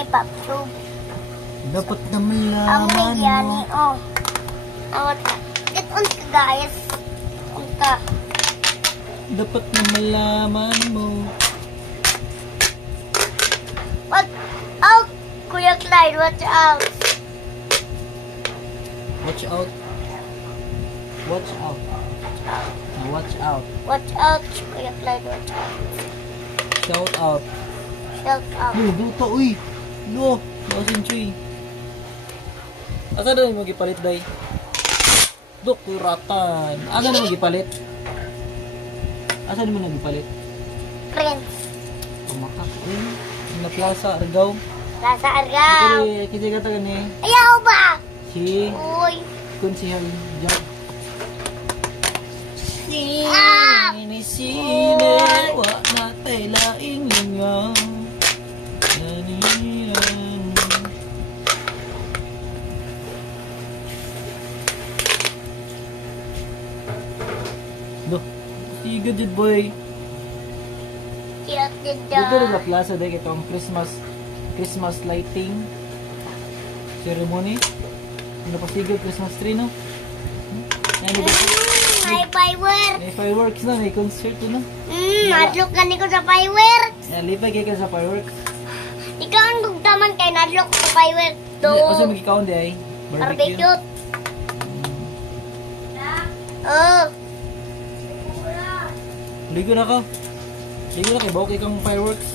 ni Papsub. Dapat na malaman Amoy yan mo. ni oh. Awat ka. Ito ka guys. Unta. Dapat na malaman mo. Watch out! Kuya Clyde, watch out. Watch out. Watch out. Watch out. Watch out, Kuya Clyde, watch out. Shout out. Shout out. Duta, uy. No. Losin tree. Asa na mo gipalit, day? Dok, kuratan. Asa na mo gipalit? Asa na mo nagipalit? Friends. Pumakak. Uy. Na plaza, Argao. Nasa Argao. Kita kata gani. Ayaw ba? Si Uy. Kunsihal Job. Ah! Sine, sine, wa na tay laing lingaw. Nanilan. Loh, tiga jud boy. Cute din Dito daw. na plaza dahil itong Christmas lighting ceremony. Ano pa sigil Christmas tree, no? Yan, dito. May fireworks. May fireworks na, may concert na. Nadlok ka niko sa fireworks. Yan, lipay kayo ka sa fireworks. Ikaw ang gugtaman kay nadlok sa fireworks. Kasi Do. magkikaon di ay. Barbecue. Oh. Ligo na ka. Ligo na kay bawa kay kang fireworks.